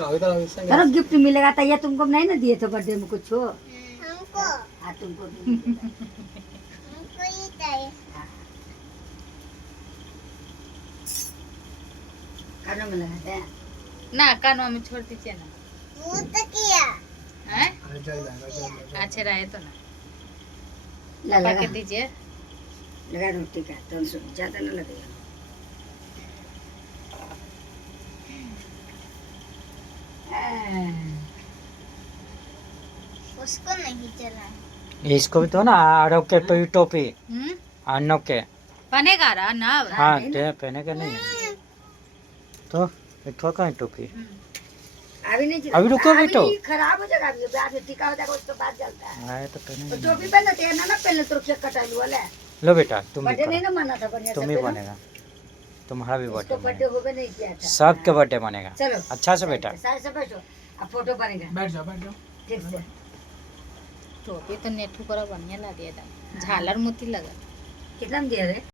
चलो गिफ्ट मिलेगा तो ये तुमको नहीं ना दिए थे बर्थडे में कुछ हो हमको हाँ तुमको भी मिलेगा। हमको ये चाहिए। कानों में लगाते हैं ना कानवा में छोड़ दीजिए ना। मुंह तो किया हैं? अच्छे रहे तो ना ला लगा पैकेट दीजिए। लगा रोटी का तो ज्यादा ना लगेगा। उसको नहीं चला है। इसको भी तो ना आरव के तो टोपी हम्म अर्नव के बनेगा रहा ना अब। हाँ ते पहने के नहीं है तो इठवा का टोपी अभी नहीं चला अभी रुको बेटो। अभी खराब हो जाएगा अभी बाद में टीका हो जाएगा उसके बाद जलता है आए तो पहने तो जो भी पहले थे ना पहले तो केक कटा लूँ वाला लो बेटा तुम भी बर्थडे नहीं करो ना माना था बढ़िया तुम से ही पहले। बनेगा तुम्हारा भी उसको बर्थडे बर्थडे बनेगा होवे नहीं किया था सबके बर्थडे बनेगा चलो अच्छा से बेटा सारे से बैठो अब फोटो बनेगा बैठ जाओ ठीक से टोपी तो नेठू करा बढ़िया लगे था झालर मोती लगा। कितना में दिया रे